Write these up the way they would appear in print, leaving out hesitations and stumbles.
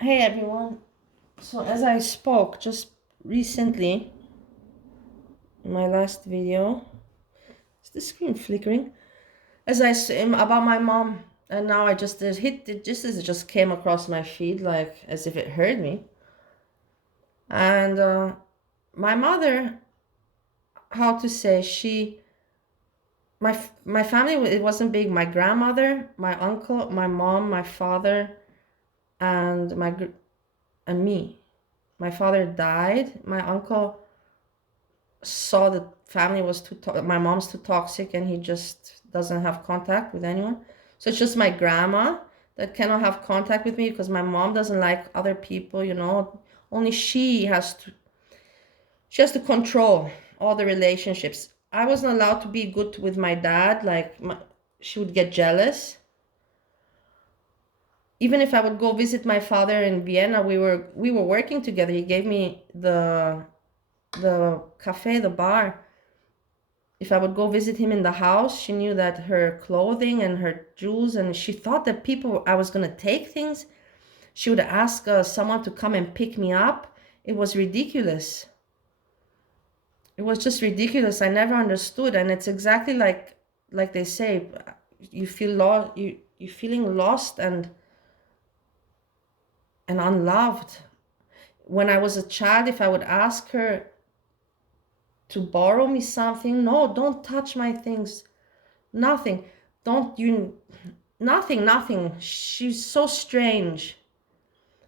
Hey everyone. So as I spoke just recently in my last video, is the screen flickering? About my mom, and now I just hit it just as it just came across my feed, like as if it heard me. And my mother, how to say, my family, it wasn't big. My grandmother, my uncle, my mom, my father, and and me. My father died. My uncle saw the family was my mom's too toxic, and he just doesn't have contact with anyone. So it's just my grandma that cannot have contact with me because my mom doesn't like other people, only she has to control all the relationships. I wasn't allowed to be good with my dad. She would get jealous. Even if I would go visit my father in Vienna, we were working together. He gave me the cafe, the bar. If I would go visit him in the house, she knew that her clothing and her jewels, and she thought that I was going to take things. She would ask someone to come and pick me up. It was ridiculous. It was just ridiculous. I never understood. And it's exactly like they say, you feel lost, you feeling lost and unloved. When I was a child, if I would ask her to borrow me something, no, don't touch my things. Nothing. Don't you Nothing. She's so strange.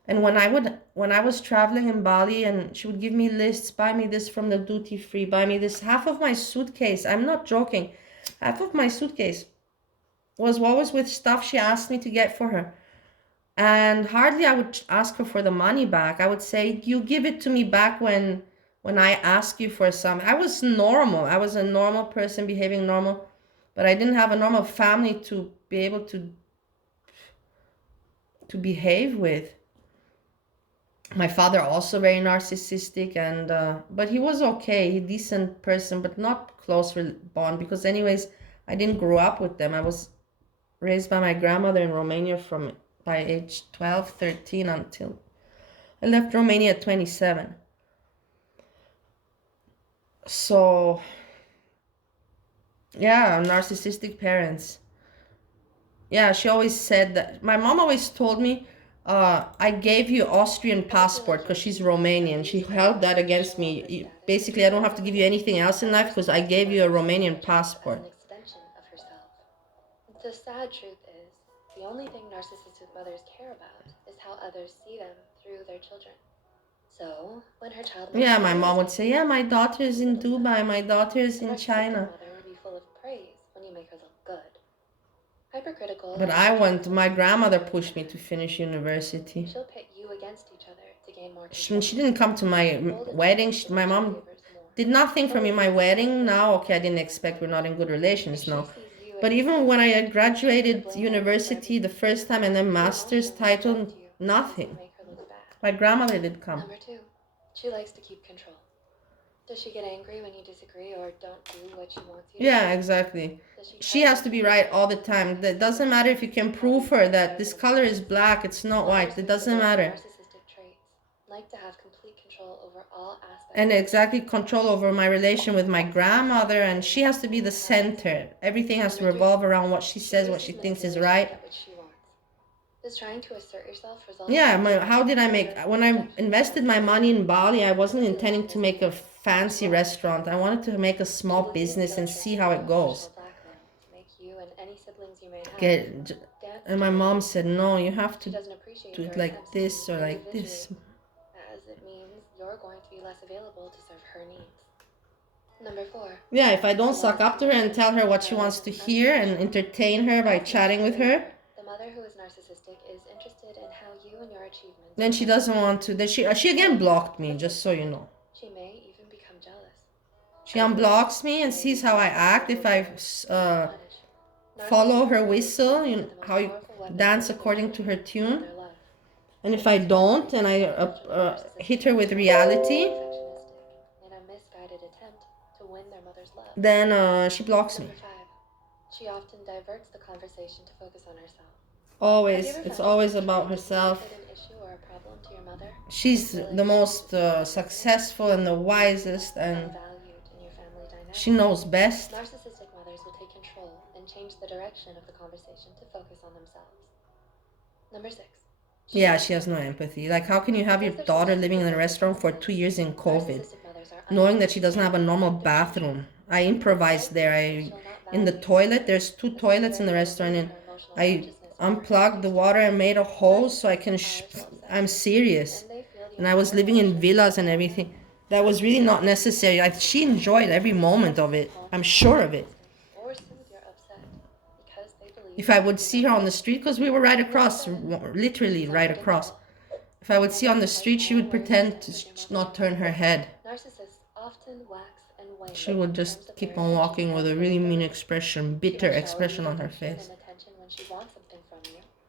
And when I was traveling in Bali, and she would give me lists, buy me this from the duty free, buy me this. Half of my suitcase, I'm not joking, half of my suitcase was always with stuff she asked me to get for her. And hardly I would ask her for the money back. I would say, you give it to me back when I ask you for some. I was normal. I was a normal person behaving normal, but I didn't have a normal family to be able to behave with. My father also very narcissistic, and but he was okay, he decent person, but not close bond, because anyways I didn't grow up with them. I was raised by my grandmother in Romania from by age 12, 13 until I left Romania at 27. So yeah, narcissistic parents. Yeah, she always said that. My mom always told me, I gave you Austrian passport because she's Romanian. She held that against me. Basically, I don't have to give you anything else in life because I gave you a Romanian passport. As an extension of herself. The sad truth is, the only thing narcissistic mothers care about is how others see them through their children. So, when her child makes Yeah, a my mom would say, mistake, yeah, my daughter is she in criticizes. Dubai, my daughter is The in narcissistic China. mother will be full of praise when you make her look good. Hypercritical But and judgmental my when you grandmother fail in pushed me another. to finish university. She'll pit you against each other to gain more She control. didn't come to my Hold wedding. attention to My what she mom favors more. did nothing for She'll me in my resist wedding. conflict Now, when okay, I it's didn't expect we're necessary. not in good If relations she now. sees you But as a even when savior, I she tries to graduated blame others for university the everything. first time and then She'll master's often title, reject you once you nothing. make her look bad. My grandmother did come. Number two, she likes to keep control. Does she get angry when you disagree or don't do what she wants you to do? Yeah, exactly. Does she try She to has to be right manipulate all the you into time. doing That something doesn't matter if you to can help prove you her feel that better this than color is others? black, it's not Mothers white. who It doesn't exhibit matter. narcissistic traits like to have complete control over all aspects And of your exactly life. control over my relation with my grandmother, and she has to be the That's how they center. start. Everything has to Number three, revolve around what she she says, what she uses thinks is manipulation to right. get what she wants. Does trying to assert yourself result in Yeah, how betrayal, did I make, anger, when I rejection, or invested my money isolation? in Bali, I wasn't intending Manipulation to is the make a move. fancy Why? restaurant. I wanted to make a She small believes business guilt and see how tripping it and goes. emotional blackmail to make you and any siblings you may have Get, dance and to my her mom needs. said, no, you have She to doesn't appreciate do it your like attempts to this or like this. individuate, as it means you're going to be less available to serve her needs. Number four, Yeah, if I don't the suck love up to her and connection tell her what she that wants is to hear and unconditional. entertain her by As chatting mentioned with her, earlier, the mother who is narcissistic is interested in how you and your achievements then she affect doesn't others. want to. Then she again However, blocked me, the flip just so you side, know. she may even become jealous. She As a result, unblocks me she and may sees use how your I affection act. to If I reward, not uh, punish. follow Narcissistic her mothers whistle, believe that the most how you powerful weapon dance against their according to her children is tune. their love. And The if I most powerful don't, and defense I against a hit narcissistic her with mother is being reality, perfectionistic in a misguided attempt to win their mother's love. then she blocks me. Number five, she often diverts the conversation to focus on herself. Have you Always. ever It's found yourself always about trying to communicate herself. an issue or a problem mother, she's the most successful and the wisest, and unvalued in your family dynamic. she knows best. Narcissistic mothers will take control and change the direction of the conversation to focus on themselves. Number 6. Yeah, she has no empathy. Like, how can you have your daughter living in a restaurant for 2 years in COVID, knowing that she doesn't have a normal bathroom? I improvised there. In the toilet, there's 2 toilets in the restaurant, and I unplugged the water and made a hose so I can I'm serious. And I was living in villas and everything. That was really not necessary. She enjoyed every moment of it. I'm sure of it. If I would see her on the street, because we were right across, literally right across. If I would see on the street, she would pretend to not turn her head. Narcissists often wax and wane. She would just keep on walking with a really mean expression, bitter expression on her face.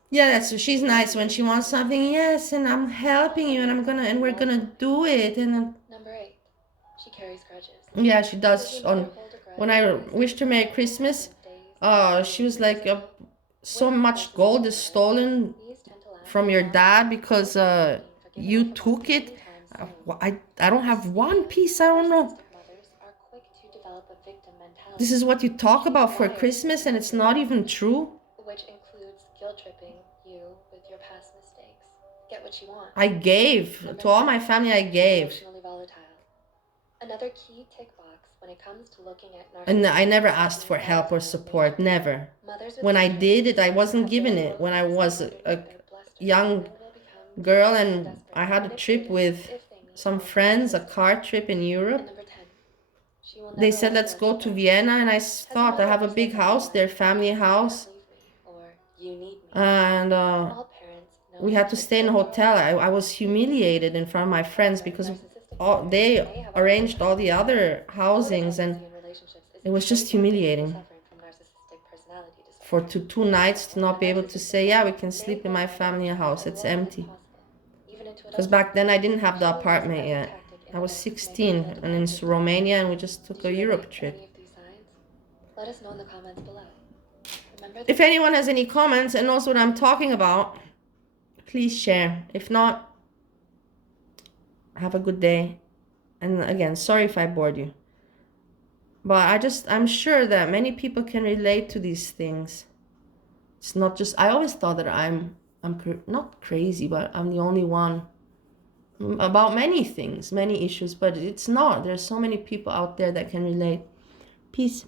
Yeah, that's she's nice when she wants something. Yes, and I'm helping you, and we're gonna do it. And Number 8. She carries grudges. Yeah, she does. When I wished her Merry Christmas, she was like, so much gold is stolen from your dad because you took it. I don't have one piece. I don't know. This is what you talk about for Christmas, and it's not even true. Which includes guilt tripping you with your past mistakes. Get what you want. I gave to all my family. I gave. Emotionally volatile. Another key tick box when it comes to looking at And I never asked for help or support. Never. When I did it, I wasn't given it. When I was a young girl and I had a trip with some friends, a car trip in Europe. They said, let's go to Vienna, and I thought, I have a big house there, family house. And we had to stay in a hotel. I was humiliated in front of my friends because they arranged all the other housings, and it was just humiliating for 2 nights to not be able to say, yeah, we can sleep in my family house, it's empty. Because back then I didn't have the apartment yet. I was 16 and in Romania, and we just took a Europe trip. Let us know in the comments below. If anyone has any comments and knows what I'm talking about, please share. If not, have a good day. And again, sorry if I bored you. But I'm sure that many people can relate to these things. It's not just, I always thought that I'm not crazy, but I'm the only one about many things, many issues, but it's not. There's so many people out there that can relate. Peace.